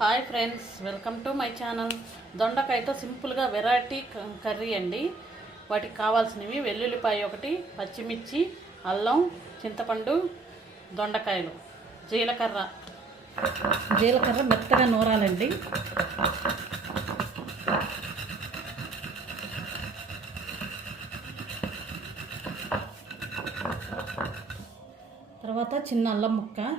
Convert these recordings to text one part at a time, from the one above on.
Hi friends welcome to my channel. దొండకాయతో సింపుల్గా variety క- curry అండి. వాటికి కావాల్సినవి వెల్లుల్లిపాయ ఒకటి పచ్చిమిర్చి అల్లం చింతపండు దొండకాయలు. జీలకర్ర. జీలకర్ర మెత్తగా నూరాలండి. తర్వాత చిన్న అల్లం ముక్క.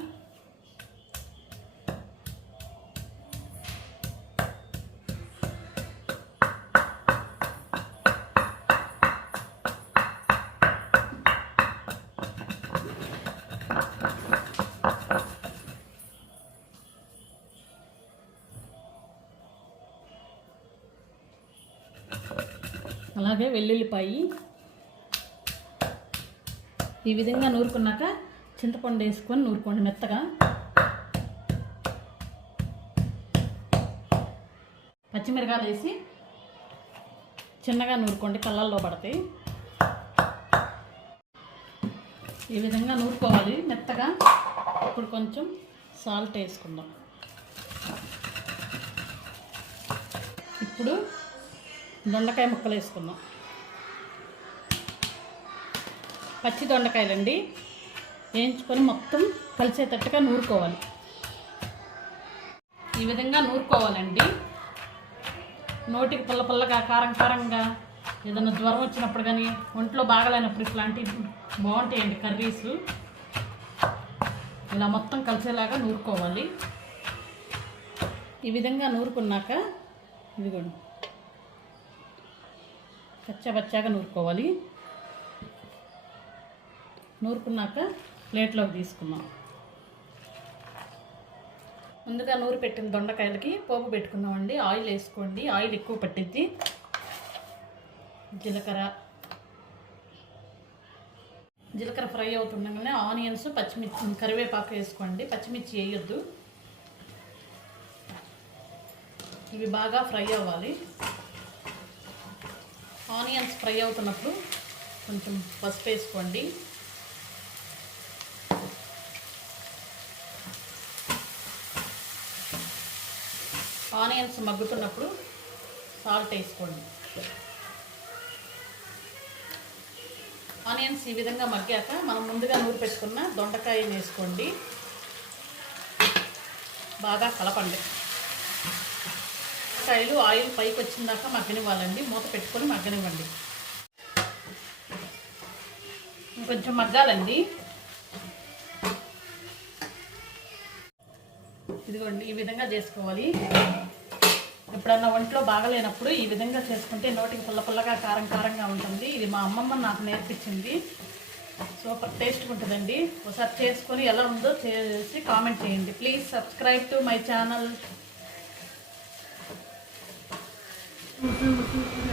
అలాగే వెల్లుల్లిపాయి. ఈ విధంగా నూరుకున్నాక చింతపండు వేసుకొని నూరుకోండి మెత్తగా. పచ్చిమిరకాయలు వేసి చిన్నగా నూరుకోండి కళ్ళల్లో పడతాయి. ఈ విధంగా నూరుకోవాలి మెత్తగా. ఇప్పుడు కొంచెం సాల్ట్ వేసుకుందాం. ఇప్పుడు దొండకాయ ముక్కలు వేసుకుందాం. పచ్చి దొండకాయలండి. వేయించుకొని మొత్తం కలిసేటట్టుగా నూరుకోవాలి. ఈ విధంగా నూరుకోవాలండి. నోటికి పుల్ల పుల్లగా కారం కారంగా ఏదైనా జ్వరం వచ్చినప్పుడు కానీ ఒంట్లో బాగలేనప్పుడు ఇట్లాంటివి బాగుంటాయండి కర్రీస్. ఇలా మొత్తం కలిసేలాగా నూరుకోవాలి. ఈ విధంగా నూరుకున్నాక ఇదిగోండి. కచ్చబచ్చాగా నూరుకోవాలి. నూరుకున్నాక ప్లేట్లోకి తీసుకున్నాం ముందుగా నూరు పెట్టిన దొండకాయలకి పోపు పెట్టుకుందామండి. ఆయిల్ వేసుకోండి. ఆయిల్ ఎక్కువ పట్టిద్ది. జీలకర్ర. జీలకర్ర ఫ్రై అవుతుండగానే ఆనియన్స్ పచ్చిమిర్చి కరివేపాకు వేసుకోండి. పచ్చిమిర్చి వేయొద్దు. ఇవి బాగా ఫ్రై అవ్వాలి. ఆనియన్స్ ఫ్రై అవుతున్నప్పుడు కొంచెం పసుపు వేసుకోండి. ఆనియన్స్ మగ్గుతున్నప్పుడు సాల్ట్ వేసుకోండి. ఆనియన్స్ ఈ విధంగా మగ్గాక మనం ముందుగా నూరు పెట్టుకున్న దొండకాయని వేసుకోండి. బాగా కలపండి. కాయలు ఆయిల్ పైకి వచ్చిందాక మగ్గనివ్వాలండి. మూత పెట్టుకొని మగ్గనివ్వండి. ఇంకొంచెం మగ్గాలండి. ఇదిగోండి ఈ విధంగా చేసుకోవాలి. ఎప్పుడన్నా ఒంట్లో బాగలేనప్పుడు ఈ విధంగా చేసుకుంటే నోటికి పుల్ల పుల్లగా కారం కారంగా ఉంటుంది. ఇది మా అమ్మమ్మ నాకు నేర్పించింది. సూపర్ టేస్ట్ ఉంటుందండి. ఒకసారి చేసుకొని ఎలా ఉందో చేసి కామెంట్ చేయండి. Please subscribe to my channel. Thank you.